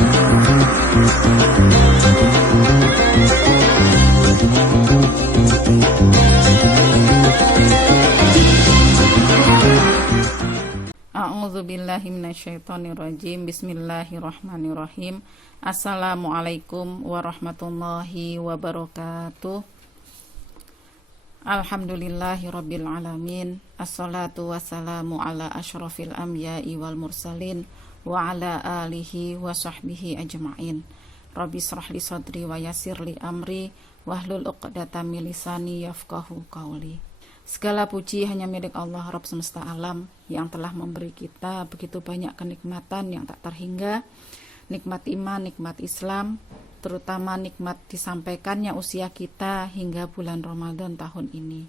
A'udzubillahiminasyaitonirrajim. Bismillahirrahmanirrahim. Assalamualaikum warahmatullahi wabarakatuh. Alhamdulillahirabbil alamin. Assalatu wassalamu ala asyrafil anbiya'i wal mursalin wa ala alihi wa sahbihi ajma'in. Rabbi shrah li sadri wa yassir li amri wahlul 'uqdatam min lisani yafqahu qawli. Segala puji hanya milik Allah Rabb semesta alam yang telah memberi kita begitu banyak kenikmatan yang tak terhingga, nikmat iman, nikmat Islam, terutama nikmat disampaikannya usia kita hingga bulan Ramadan tahun ini.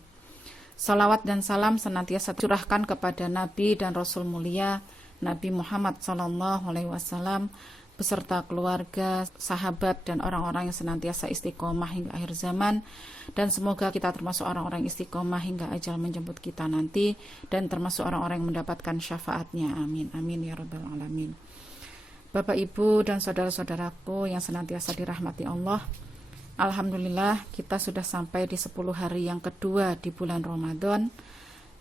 Salawat dan salam senantiasa curahkan kepada Nabi dan Rasul mulia Nabi Muhammad SAW beserta keluarga, sahabat, dan orang-orang yang senantiasa istiqomah hingga akhir zaman. Dan semoga kita termasuk orang-orang istiqomah hingga ajal menjemput kita nanti, dan termasuk orang-orang yang mendapatkan syafaatnya. Amin, amin ya rabbal alamin. Bapak, Ibu, dan saudara-saudaraku yang senantiasa dirahmati Allah, alhamdulillah kita sudah sampai di 10 hari yang kedua di bulan Ramadan.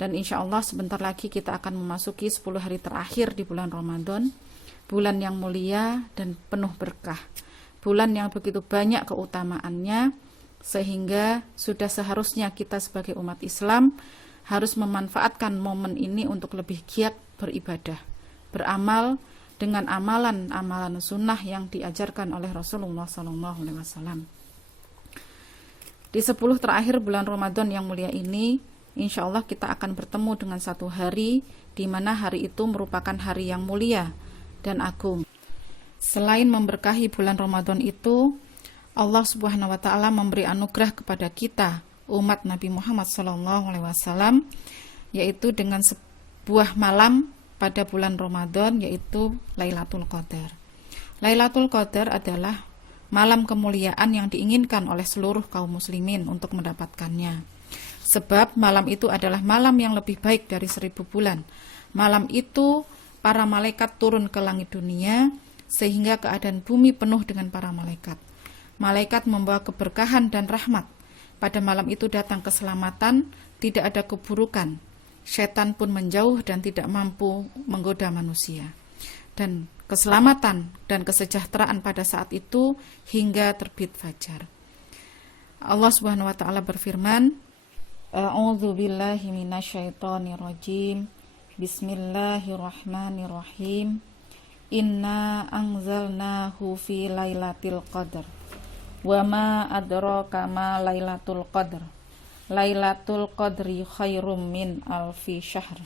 Dan insya Allah sebentar lagi kita akan memasuki 10 hari terakhir di bulan Ramadan, bulan yang mulia dan penuh berkah, bulan yang begitu banyak keutamaannya, sehingga sudah seharusnya kita sebagai umat Islam harus memanfaatkan momen ini untuk lebih giat beribadah, beramal dengan amalan-amalan sunnah yang diajarkan oleh Rasulullah SAW. Di 10 terakhir bulan Ramadan yang mulia ini, insya Allah kita akan bertemu dengan satu hari di mana hari itu merupakan hari yang mulia dan agung. Selain memberkahi bulan Ramadan itu, Allah Subhanahu wa taala memberi anugerah kepada kita umat Nabi Muhammad SAW, yaitu dengan sebuah malam pada bulan Ramadan, yaitu Lailatul Qadar. Lailatul Qadar adalah malam kemuliaan yang diinginkan oleh seluruh kaum muslimin untuk mendapatkannya. Sebab malam itu adalah malam yang lebih baik dari 1000 bulan. Malam itu para malaikat turun ke langit dunia sehingga keadaan bumi penuh dengan para malaikat. Malaikat membawa keberkahan dan rahmat. Pada malam itu datang keselamatan, tidak ada keburukan. Setan pun menjauh dan tidak mampu menggoda manusia. Dan keselamatan dan kesejahteraan pada saat itu hingga terbit fajar. Allah Subhanahu wa taala berfirman, A'udzubillahi minasyaitonirrajim. Bismillahirrahmanirrahim. Inna anzalnahu fi lailatul qadar. Wa ma adraka ma lailatul qadar. Lailatul qadri khairum min alfi syahr.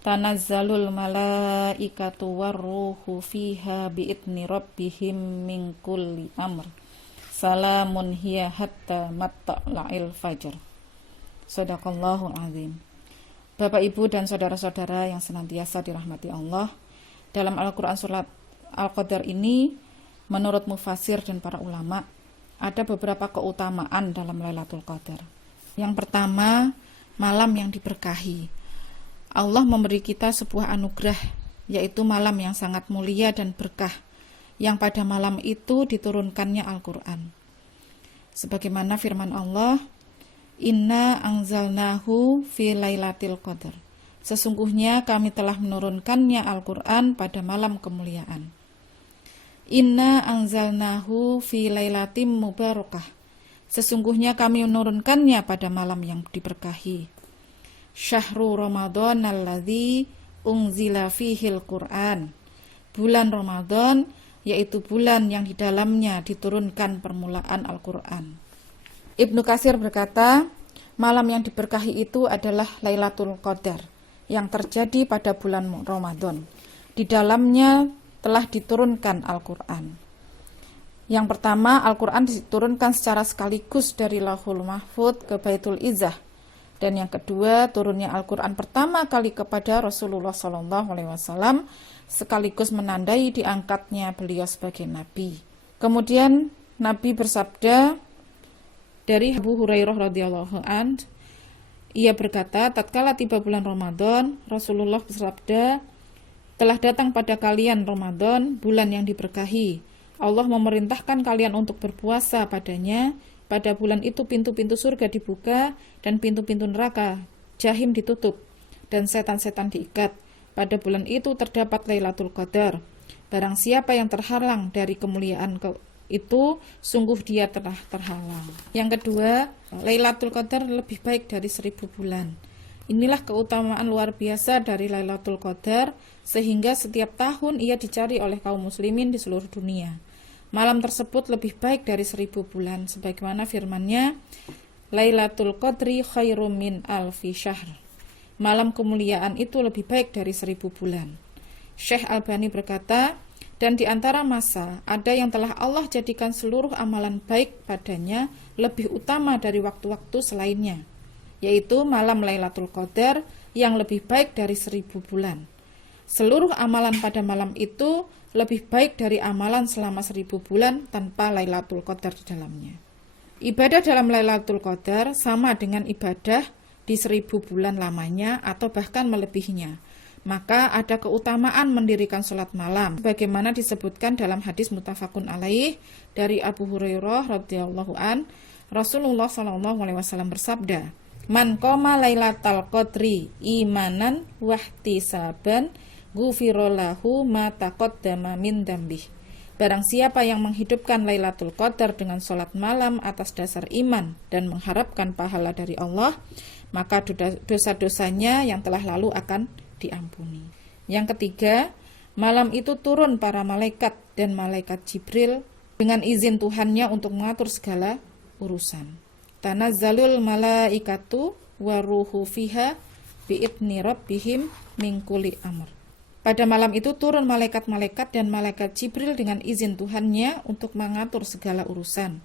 Tanazzalul malaikatu warruhu fiha bi'idni rabbihim min kulli amr. Salamun hiya hatta matla'il fajr. Shadaqallahul azim. Bapak, Ibu, dan saudara-saudara yang senantiasa dirahmati Allah, dalam Al-Quran surat Al-Qadar ini, menurut mufasir dan para ulama, ada beberapa keutamaan dalam Lailatul Qadar. Yang pertama, malam yang diberkahi. Allah memberi kita sebuah anugerah, yaitu malam yang sangat mulia dan berkah, yang pada malam itu diturunkannya Al-Quran. Sebagaimana firman Allah, Inna anzalnahu fi lailatul qadar. Sesungguhnya kami telah menurunkannya Al-Quran pada malam kemuliaan. Inna anzalnahu fi lailatim mubarakah. Sesungguhnya kami menurunkannya pada malam yang diberkahi. Syahrul Ramadan alladzi unzila fihil Qur'an. Bulan Ramadan, yaitu bulan yang di dalamnya diturunkan permulaan Al-Quran. Ibnu Katsir berkata, malam yang diberkahi itu adalah Lailatul Qadar yang terjadi pada bulan Ramadan. Di dalamnya telah diturunkan Al-Quran. Yang pertama, Al-Quran diturunkan secara sekaligus dari Lauhul Mahfudz ke Baitul Izzah. Dan yang kedua, turunnya Al-Quran pertama kali kepada Rasulullah SAW sekaligus menandai diangkatnya beliau sebagai Nabi. Kemudian Nabi bersabda, dari Abu Hurairah radhiyallahu anhu, ia berkata, tatkala tiba bulan Ramadan, Rasulullah bersabda, telah datang pada kalian Ramadan, bulan yang diberkahi. Allah memerintahkan kalian untuk berpuasa padanya. Pada bulan itu pintu-pintu surga dibuka dan pintu-pintu neraka jahim ditutup dan setan-setan diikat. Pada bulan itu terdapat Lailatul Qadar. Barang siapa yang terhalang dari kemuliaan itu, sungguh dia telah terhalang. Yang kedua, Lailatul Qadar lebih baik dari 1000 bulan. Inilah keutamaan luar biasa dari Lailatul Qadar, sehingga setiap tahun ia dicari oleh kaum muslimin di seluruh dunia. Malam tersebut lebih baik dari 1000 bulan, sebagaimana firman-Nya, Lailatul Qadri khairum min alfi syahr. Malam kemuliaan itu lebih baik dari 1000 bulan. Syekh Albani berkata, dan di antara masa ada yang telah Allah jadikan seluruh amalan baik padanya lebih utama dari waktu-waktu selainnya, yaitu malam Lailatul Qadar yang lebih baik dari 1000 bulan. Seluruh amalan pada malam itu lebih baik dari amalan selama 1000 bulan tanpa Lailatul Qadar di dalamnya. Ibadah dalam Lailatul Qadar sama dengan ibadah di 1000 bulan lamanya atau bahkan melebihinya. Maka ada keutamaan mendirikan sholat malam, sebagaimana disebutkan dalam hadis muttafaqun alaih dari Abu Hurairah radhiyallahu an, Rasulullah SAW bersabda, "Man qoma Lailatul Qadri imanan wahtisaban ghufirallahu ma taqaddama min dzambih." Barang siapa yang menghidupkan Lailatul Qadar dengan sholat malam atas dasar iman dan mengharapkan pahala dari Allah, maka dosa-dosanya yang telah lalu akan diampuni. Yang ketiga, malam itu turun para malaikat dan malaikat Jibril dengan izin Tuhannya untuk mengatur segala urusan. Tanazzalul malaikatu waruhu fiha bi'idni rabbihim min kulli amr. Pada malam itu turun malaikat-malaikat dan malaikat Jibril dengan izin Tuhannya untuk mengatur segala urusan.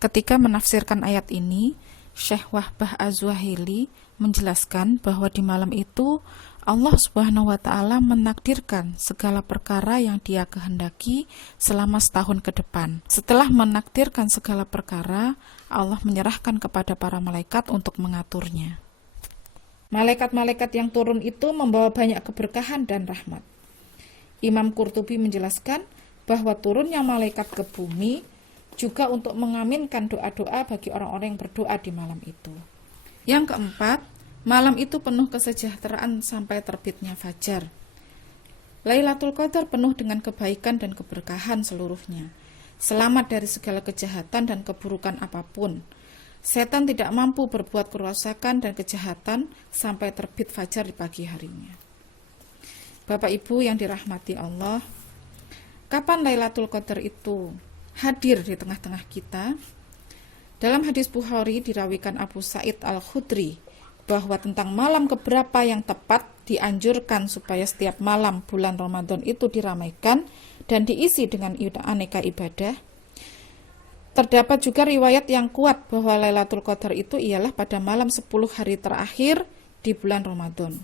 Ketika menafsirkan ayat ini, Syekh Wahbah Az-Zuhaili menjelaskan bahwa di malam itu Allah Subhanahu wa taala menakdirkan segala perkara yang Dia kehendaki selama setahun ke depan. Setelah menakdirkan segala perkara, Allah menyerahkan kepada para malaikat untuk mengaturnya. Malaikat-malaikat yang turun itu membawa banyak keberkahan dan rahmat. Imam Qurtubi menjelaskan bahwa turunnya malaikat ke bumi juga untuk mengaminkan doa-doa bagi orang-orang yang berdoa di malam itu. Yang keempat, malam itu penuh kesejahteraan sampai terbitnya fajar. Lailatul Qadar penuh dengan kebaikan dan keberkahan seluruhnya. Selamat dari segala kejahatan dan keburukan apapun. Setan tidak mampu berbuat kerusakan dan kejahatan sampai terbit fajar di pagi harinya. Bapak Ibu yang dirahmati Allah, kapan Lailatul Qadar itu hadir di tengah-tengah kita? Dalam hadis Bukhari dirawikan Abu Sa'id Al-Khudri bahwa tentang malam keberapa yang tepat dianjurkan supaya setiap malam bulan Ramadan itu diramaikan dan diisi dengan aneka ibadah. Terdapat juga riwayat yang kuat bahwa Lailatul Qadar itu ialah pada malam 10 hari terakhir di bulan Ramadan.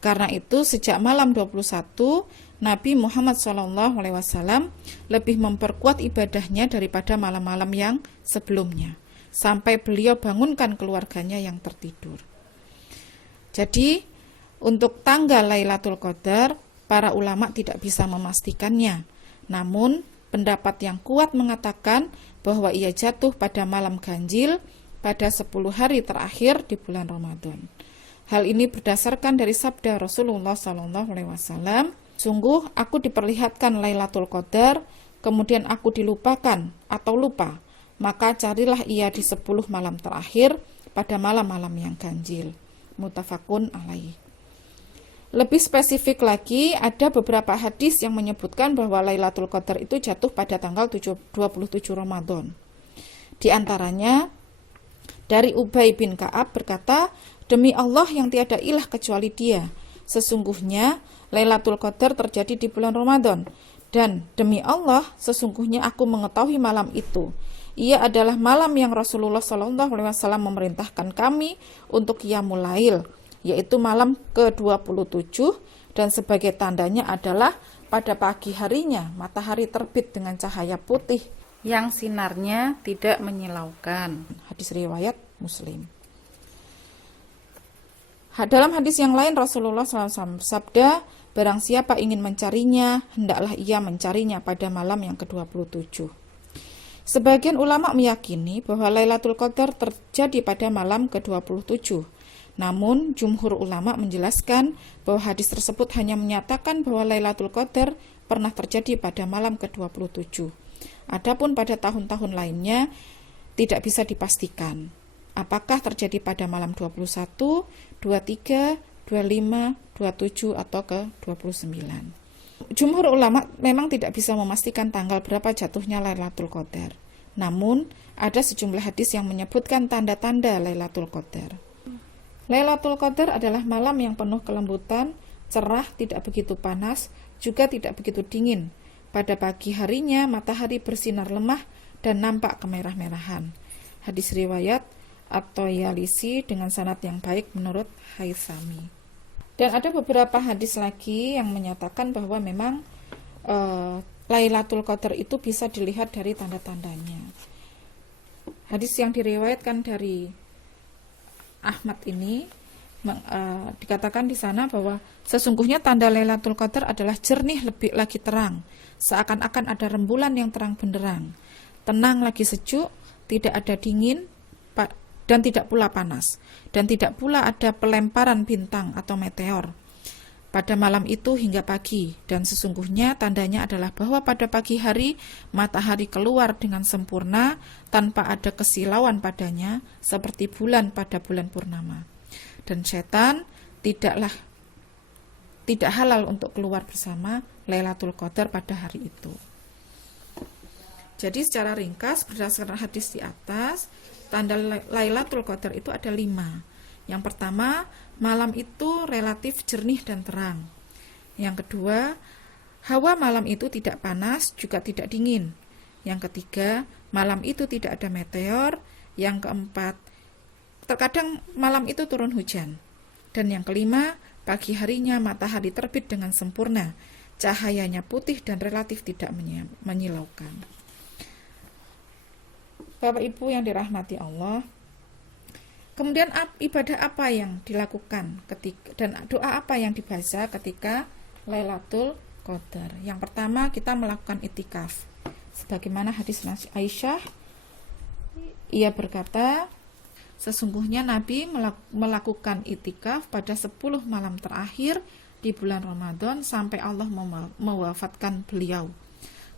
Karena itu sejak malam 21, Nabi Muhammad SAW lebih memperkuat ibadahnya daripada malam-malam yang sebelumnya, sampai beliau bangunkan keluarganya yang tertidur. Jadi, untuk tanggal Lailatul Qadar, para ulama tidak bisa memastikannya. Namun, pendapat yang kuat mengatakan bahwa ia jatuh pada malam ganjil pada 10 hari terakhir di bulan Ramadan. Hal ini berdasarkan dari sabda Rasulullah SAW, "Sungguh aku diperlihatkan Lailatul Qadar, kemudian aku dilupakan atau lupa, maka carilah ia di 10 malam terakhir pada malam-malam yang ganjil." Muttafaqun alaih. Lebih spesifik lagi, ada beberapa hadis yang menyebutkan bahwa Lailatul Qadar itu jatuh pada tanggal 27 Ramadan. Di antaranya, dari Ubay bin Ka'ab berkata, "Demi Allah yang tiada ilah kecuali Dia, sesungguhnya Lailatul Qadar terjadi di bulan Ramadan. Dan demi Allah, sesungguhnya aku mengetahui malam itu. Ia adalah malam yang Rasulullah SAW memerintahkan kami untuk qiyamul lail, yaitu malam ke-27, dan sebagai tandanya adalah pada pagi harinya matahari terbit dengan cahaya putih yang sinarnya tidak menyilaukan." Hadis riwayat Muslim. Dalam hadis yang lain Rasulullah SAW bersabda, Barang siapa ingin mencarinya, hendaklah ia mencarinya pada malam yang ke-27. Sebagian ulama meyakini bahwa Lailatul Qadar terjadi pada malam ke-27. Namun, jumhur ulama menjelaskan bahwa hadis tersebut hanya menyatakan bahwa Lailatul Qadar pernah terjadi pada malam ke-27. Adapun pada tahun-tahun lainnya tidak bisa dipastikan apakah terjadi pada malam 21, 23, 25, 27 atau ke-29. Jumhur ulama memang tidak bisa memastikan tanggal berapa jatuhnya Lailatul Qadar. Namun, ada sejumlah hadis yang menyebutkan tanda-tanda Lailatul Qadar. Lailatul Qadar adalah malam yang penuh kelembutan, cerah, tidak begitu panas, juga tidak begitu dingin. Pada pagi harinya, matahari bersinar lemah dan nampak kemerah-merahan. Hadis riwayat At-Tayalisi dengan sanad yang baik menurut Haitsami. Dan ada beberapa hadis lagi yang menyatakan bahwa memang Lailatul Qadar itu bisa dilihat dari tanda-tandanya. Hadis yang diriwayatkan dari Ahmad ini dikatakan di sana bahwa sesungguhnya tanda Lailatul Qadar adalah jernih lebih lagi terang, seakan-akan ada rembulan yang terang benderang, tenang lagi sejuk, tidak ada dingin dan tidak pula panas, dan tidak pula ada pelemparan bintang atau meteor pada malam itu hingga pagi. Dan sesungguhnya tandanya adalah bahwa pada pagi hari matahari keluar dengan sempurna tanpa ada kesilauan padanya, seperti bulan pada bulan purnama. Dan setan tidak halal untuk keluar bersama Lailatul Qadar pada hari itu. Jadi secara ringkas berdasarkan hadis di atas, tanda Lailatul Qadar itu ada 5. Yang pertama, malam itu relatif jernih dan terang. Yang kedua, hawa malam itu tidak panas juga tidak dingin. Yang ketiga, malam itu tidak ada meteor. Yang keempat, terkadang malam itu turun hujan. Dan yang kelima, pagi harinya matahari terbit dengan sempurna. Cahayanya putih dan relatif tidak menyilaukan. Bapak Ibu yang dirahmati Allah, kemudian ibadah apa yang dilakukan dan doa apa yang dibaca ketika Lailatul Qadar? Yang pertama, kita melakukan itikaf. Sebagaimana hadis Aisyah, ia berkata, sesungguhnya Nabi melakukan itikaf pada 10 malam terakhir di bulan Ramadan sampai Allah mewafatkan beliau.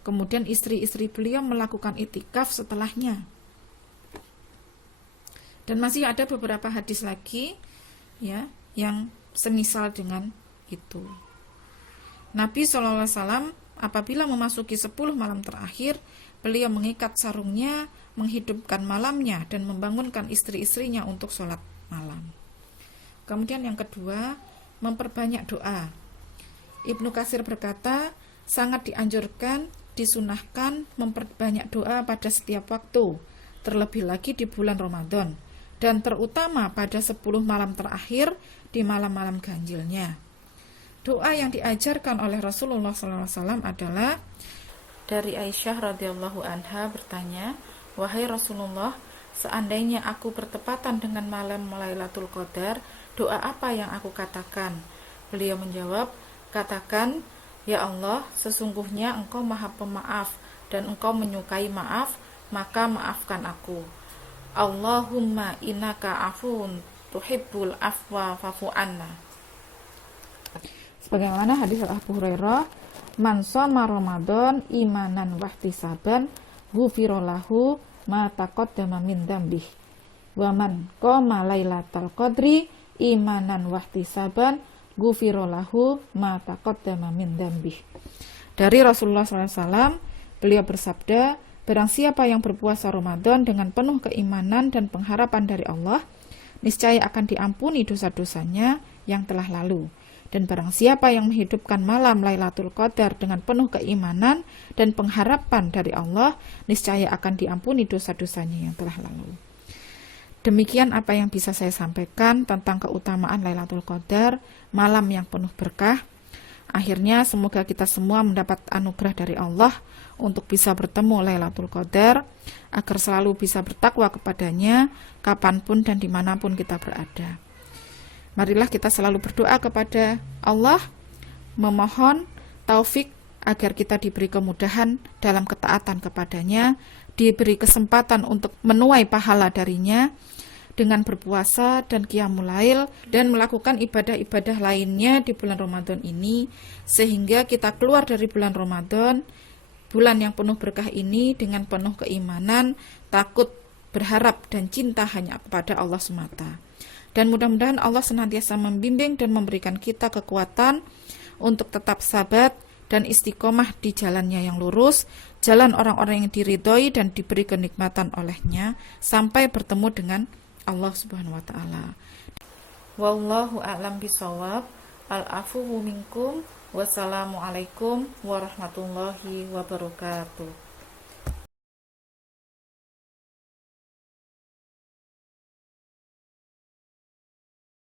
Kemudian istri-istri beliau melakukan itikaf setelahnya. Dan masih ada beberapa hadis lagi ya yang semisal dengan itu. Nabi SAW apabila memasuki 10 malam terakhir, beliau mengikat sarungnya, menghidupkan malamnya dan membangunkan istri-istrinya untuk sholat malam. Kemudian yang kedua, memperbanyak doa. Ibnu Katsir berkata, sangat dianjurkan, disunahkan memperbanyak doa pada setiap waktu, terlebih lagi di bulan Ramadan, dan terutama pada 10 malam terakhir di malam-malam ganjilnya. Doa yang diajarkan oleh Rasulullah SAW adalah dari Aisyah radhiyallahu anha bertanya, wahai Rasulullah, seandainya aku bertepatan dengan malam Lailatul Qadar, doa apa yang aku katakan? Beliau menjawab, katakan, ya Allah, sesungguhnya Engkau Maha Pemaaf dan Engkau menyukai maaf, maka maafkan aku. Allahumma innaka afun tuhibbul afwa fa'fu anna. Sebagaimana hadis Abu Hurairah, man shoma Ramadan imanan wahtisaban ghufira lahu ma taqaddama min dzambih. Wa man qama lailatal qadri imanan wahtisaban ghufira lahu ma taqaddama min dzambih. Dari Rasulullah SAW, beliau bersabda, barang siapa yang berpuasa Ramadan dengan penuh keimanan dan pengharapan dari Allah, niscaya akan diampuni dosa-dosanya yang telah lalu. Dan barang siapa yang menghidupkan malam Lailatul Qadar dengan penuh keimanan dan pengharapan dari Allah, niscaya akan diampuni dosa-dosanya yang telah lalu. Demikian apa yang bisa saya sampaikan tentang keutamaan Lailatul Qadar, malam yang penuh berkah. Akhirnya semoga kita semua mendapat anugerah dari Allah untuk bisa bertemu Lailatul Qadar, agar selalu bisa bertakwa kepadanya kapanpun dan dimanapun kita berada. Marilah kita selalu berdoa kepada Allah memohon taufik agar kita diberi kemudahan dalam ketaatan kepadanya, diberi kesempatan untuk menuai pahala darinya dengan berpuasa dan qiyamul lail dan melakukan ibadah-ibadah lainnya di bulan Ramadan ini, sehingga kita keluar dari bulan Ramadan, bulan yang penuh berkah ini, dengan penuh keimanan, takut, berharap dan cinta hanya kepada Allah semata. Dan mudah-mudahan Allah senantiasa membimbing dan memberikan kita kekuatan untuk tetap sabar dan istiqomah di jalannya yang lurus, jalan orang-orang yang diridhoi dan diberi kenikmatan olehnya, sampai bertemu dengan Allah Subhanahu wa ta'ala. Wallahu a'lam bishawab. Al-afu minkum. Wassalamualaikum warahmatullahi wabarakatuh.